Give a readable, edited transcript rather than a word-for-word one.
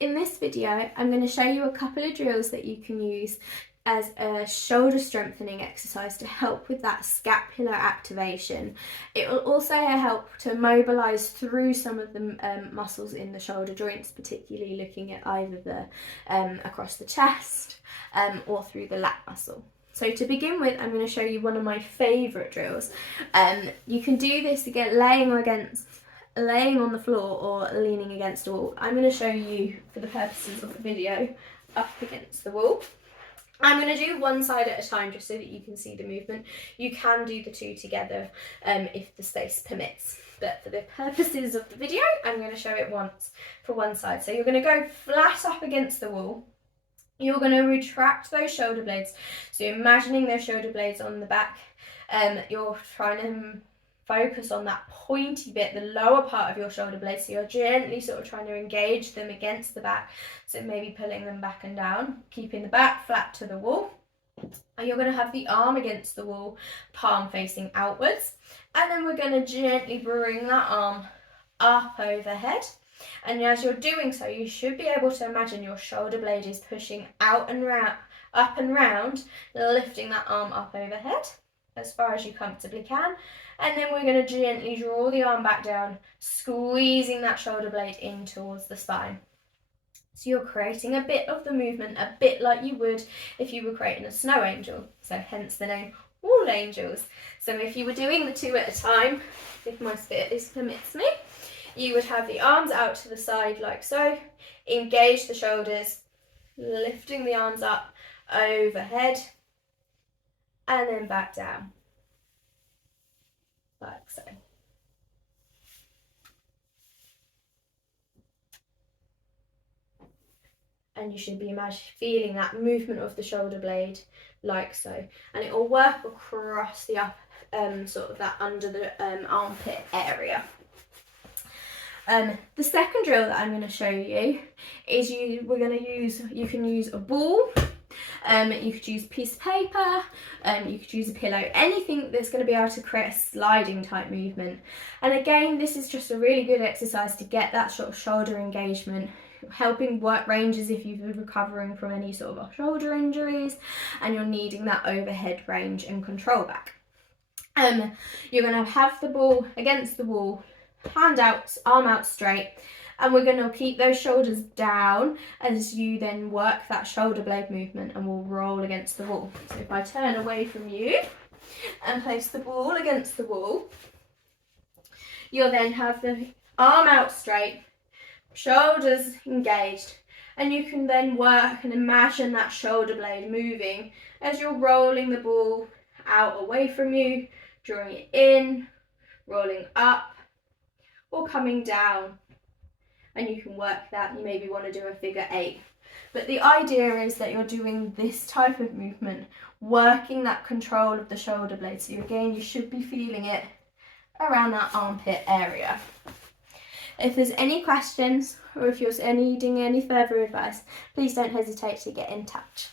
In this video, I'm going to show you a couple of drills that you can use as a shoulder strengthening exercise to help with that scapular activation. It will also help to mobilise through some of the muscles in the shoulder joints, particularly looking at either the across the chest or through the lat muscle. So to begin with, I'm going to show you one of my favourite drills. You can do this again laying on the floor or leaning against a wall. I'm going to show you, for the purposes of the video, up against the wall. I'm going to do one side at a time just so that you can see the movement. You can do the two together if the space permits, but for the purposes of the video, I'm going to show it once for one side. So you're going to go flat up against the wall. You're going to retract those shoulder blades. So you're imagining those shoulder blades on the back. You're trying to focus on that pointy bit, the lower part of your shoulder blade. So you're gently sort of trying to engage them against the back. So maybe pulling them back and down, keeping the back flat to the wall. And you're going to have the arm against the wall, palm facing outwards. And then we're going to gently bring that arm up overhead. And as you're doing so, you should be able to imagine your shoulder blade is pushing out and round, up and round, lifting that arm up overhead as far as you comfortably can. And then we're going to gently draw the arm back down, squeezing that shoulder blade in towards the spine. So you're creating a bit of the movement, a bit like you would if you were creating a snow angel. So hence the name wall angels. So if you were doing the two at a time, if my space permits me, you would have the arms out to the side like so, engage the shoulders, lifting the arms up overhead, and then back down, like so. And you should be feeling that movement of the shoulder blade like so. And it will work across the up, sort of that under the armpit area. The second drill that I'm going to show you is you can use a ball, you could use a piece of paper, you could use a pillow, anything that's going to be able to create a sliding type movement. And again, this is just a really good exercise to get that sort of shoulder engagement, helping work ranges if you've been recovering from any sort of shoulder injuries and you're needing that overhead range and control back. You're going to have the ball against the wall, hand out, arm out straight, and we're going to keep those shoulders down as you then work that shoulder blade movement, and we'll roll against the wall. So if I turn away from you and place the ball against the wall, you'll then have the arm out straight, shoulders engaged, and you can then work and imagine that shoulder blade moving as you're rolling the ball out away from you, drawing it in, rolling up, or coming down. And you can work that. You maybe want to do a figure 8. But the idea is that you're doing this type of movement, working that control of the shoulder blade. So again, you should be feeling it around that armpit area. If there's any questions or if you're needing any further advice, please don't hesitate to get in touch.